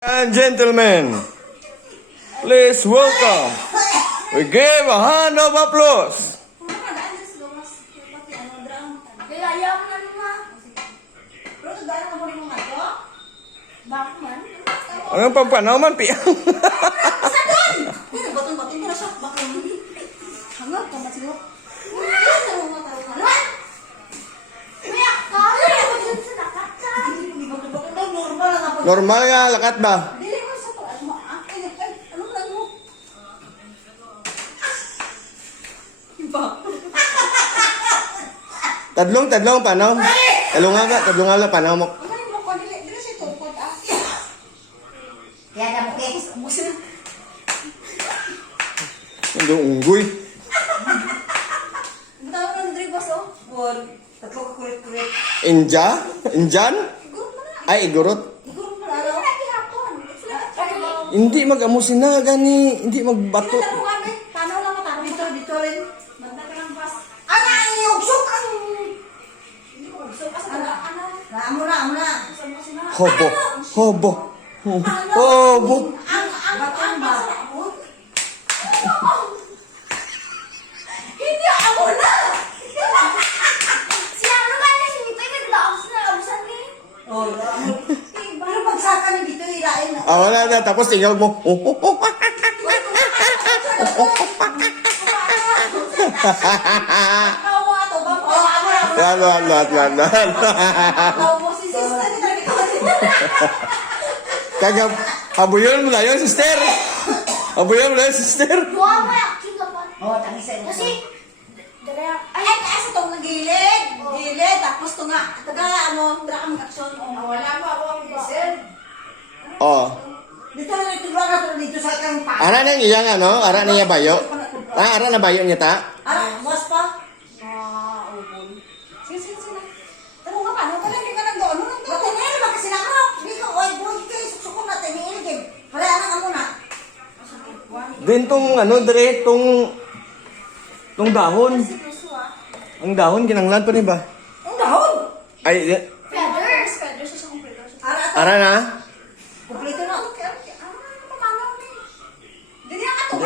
And gentlemen, please welcome. We give a hand of applause. Ang pampanaw man, piyang. Normal nga, lakat ba? Tadlong panaw. Tadlong nga panaw mo. Hindi unggoy. Injan? Ay, igurot. Hindi mag-amusin na, gani. Hindi magbato. Dito rin. Ana, iugsok ang... Amo na. Hobo. Batang ba? Hindi ako na! Siya, ano ba na hindi pa yung nag-ausan ni? Pero pagsakan na dito, irain na. Wala na. Tapos tingnan mo. Kawa to ba? Lalo. Kawa si sister. Kagab, habuyon mo na yun, sister. Habuyon mo na yun, sister. Buwan mo yung action ka pa. Tangisan. Kasi, dala Ay, kasi itong gilid. Gilid. Tapos ito nga. Drakang aksyon. Wala pa ako ang isip. Oh. Dito na dito sa kang pa. Ara na iyang ano? Ara na iya bayo? Ara na bayo niya ta? Buwas pa? Ubon. Sige. Tanong nga pa, ano ka lang nang doon? Matinil, magkasinakap. Hindi ka, oy, boy, kayo, suksukong natin, niiligid. Wala na nga muna. Din tong ano, dire, tong dahon. Ang dahon, kinanglan pa rin ba? Ang dahon! Ay, feathers siya kung feathers. ara na? Kumpleto na. Paano ni? Dili ang ato.